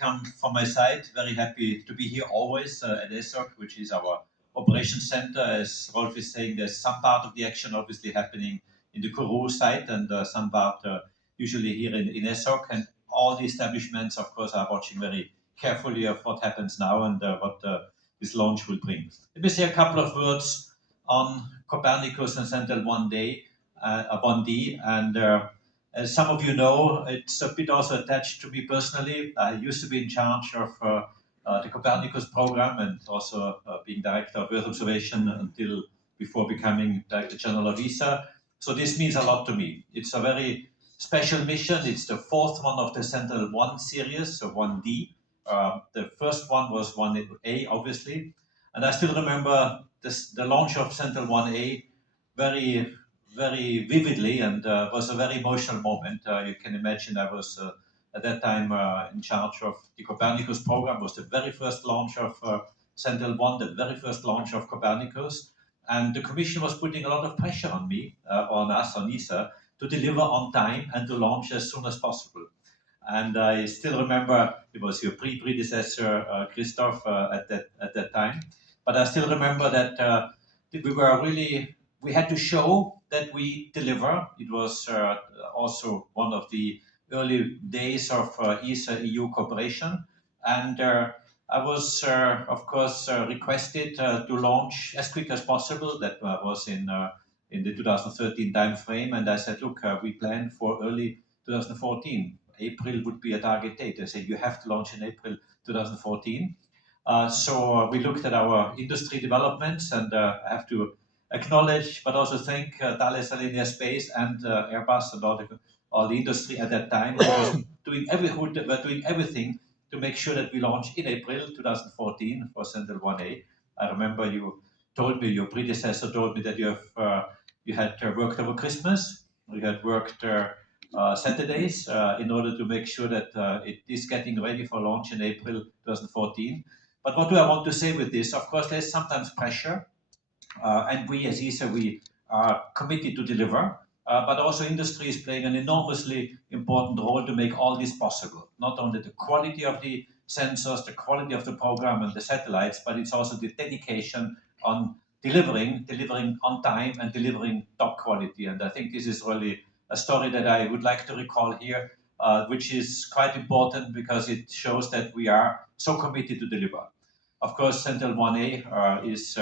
welcome from my side. Very happy to be here always at ESOC, which is our operations center. As Rolf is saying, there's some part of the action obviously happening in the Kourou site and some part usually here in ESOC. And all the establishments, of course, are watching very carefully of what happens now and what this launch will bring. Let me say a couple of words on Copernicus and Sentinel 1D. And as some of you know, it's a bit also attached to me personally. I used to be in charge of the Copernicus program and also being director of Earth observation until before becoming director general of ESA. So this means a lot to me. It's a very special mission. It's the fourth one of the Sentinel-1 series, so 1D. The first one was 1A, obviously. And I still remember the launch of Sentinel-1A very vividly, and was a very emotional moment. You can imagine I was at that time in charge of the Copernicus program. It was the very first launch of Sentinel-1, the very first launch of Copernicus. And the Commission was putting a lot of pressure on me, on us, on ESA, to deliver on time and to launch as soon as possible. And I still remember it was your predecessor, Christoph, at that time. But I still remember that we had to show that we deliver. It was also one of the early days of ESA-EU cooperation. And I was, of course, requested to launch as quick as possible. That was in the 2013 time frame. And I said, look, we plan for early 2014. April would be a target date. I said, you have to launch in April 2014. So we looked at our industry developments, and I have to acknowledge, but also thank Thales Alenia Space and Airbus and all the industry at that time. We were doing everything to make sure that we launch in April 2014 for Sentinel-1A. I remember your predecessor told me that you had worked over Christmas. You had worked Saturdays in order to make sure that it is getting ready for launch in April 2014. But what do I want to say with this? Of course, there's sometimes pressure. And we as ESA, we are committed to deliver, but also industry is playing an enormously important role to make all this possible. Not only the quality of the sensors, the quality of the program and the satellites, but it's also the dedication on delivering on time and delivering top quality. And I think this is really a story that I would like to recall here, which is quite important because it shows that we are so committed to deliver. Of course, Sentinel-1A is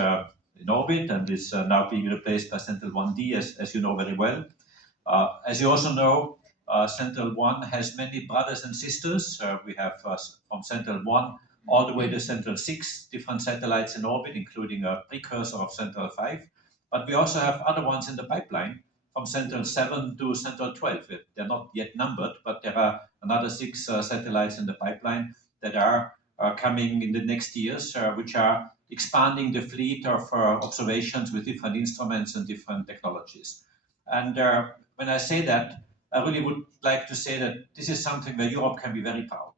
in orbit and is now being replaced by Sentinel-1D, as you know very well. As you also know, Sentinel-1 has many brothers and sisters. We have from Sentinel-1 all the way to Sentinel-6 different satellites in orbit, including a precursor of Sentinel-5. But we also have other ones in the pipeline, from Sentinel-7 to Sentinel-12. They're not yet numbered, but there are another 6 satellites in the pipeline that are coming in the next years, which are expanding the fleet of observations with different instruments and different technologies. And when I say that, I really would like to say that this is something where Europe can be very proud.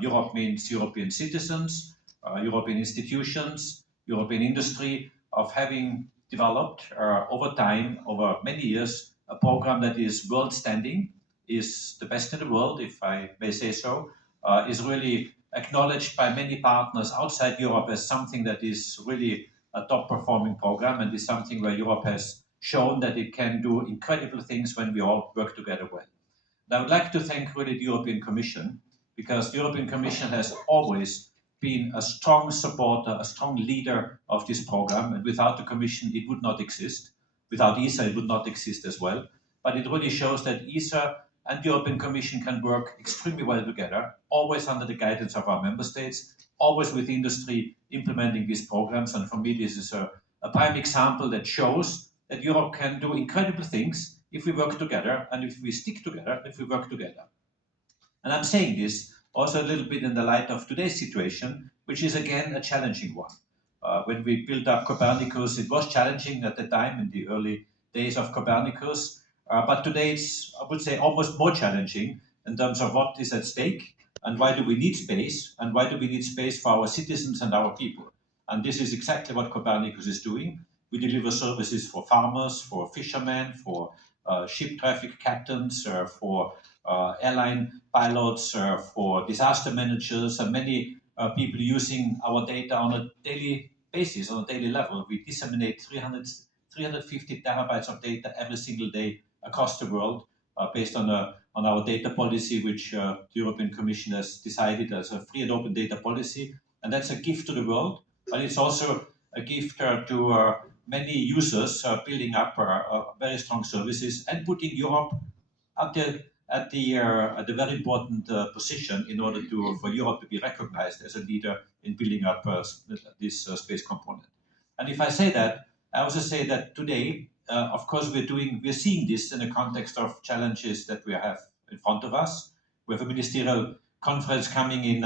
Europe means European citizens, European institutions, European industry, of having developed over time, over many years, a program that is world-standing, is the best in the world, if I may say so, is really acknowledged by many partners outside Europe as something that is really a top-performing program and is something where Europe has shown that it can do incredible things when we all work together well. And I would like to thank really the European Commission, because the European Commission has always been a strong supporter, a strong leader of this program, and without the Commission it would not exist. Without ESA it would not exist as well. But it really shows that ESA and the European Commission can work extremely well together, always under the guidance of our member states, always with industry implementing these programs. And for me, this is a prime example that shows that Europe can do incredible things if we work together and if we stick together, if we work together. And I'm saying this also a little bit in the light of today's situation, which is again a challenging one. When we built up Copernicus, it was challenging at the time in the early days of Copernicus. But today it's, I would say, almost more challenging in terms of what is at stake and why do we need space and why do we need space for our citizens and our people. And this is exactly what Copernicus is doing. We deliver services for farmers, for fishermen, for ship traffic captains, for airline pilots, for disaster managers, and many people using our data on a daily basis, on a daily level. We disseminate 350 terabytes of data every single day across the world, based on our data policy, which the European Commission has decided as a free and open data policy. And that's a gift to the world, but it's also a gift to many users, building up very strong services and putting Europe at the very important position in order for Europe to be recognized as a leader in building up this space component. And if I say that, I also say that today, of course, we're seeing this in the context of challenges that we have in front of us. We have a ministerial conference coming in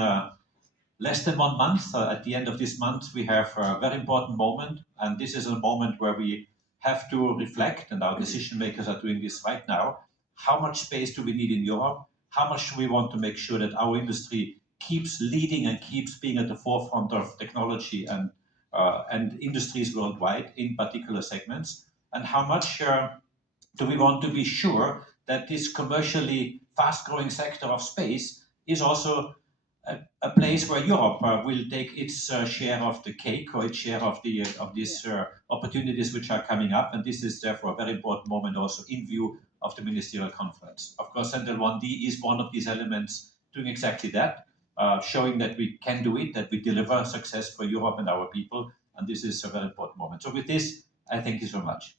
less than 1 month. At the end of this month, we have a very important moment, and this is a moment where we have to reflect, and our decision makers are doing this right now. How much space do we need in Europe? How much do we want to make sure that our industry keeps leading and keeps being at the forefront of technology and industries worldwide in particular segments? And how much do we want to be sure that this commercially fast-growing sector of space is also a place where Europe will take its share of the cake, or its share of these opportunities which are coming up. And this is therefore a very important moment also in view of the ministerial conference. Of course, Central 1D is one of these elements doing exactly that, showing that we can do it, that we deliver success for Europe and our people. And this is a very important moment. So with this, I thank you so much.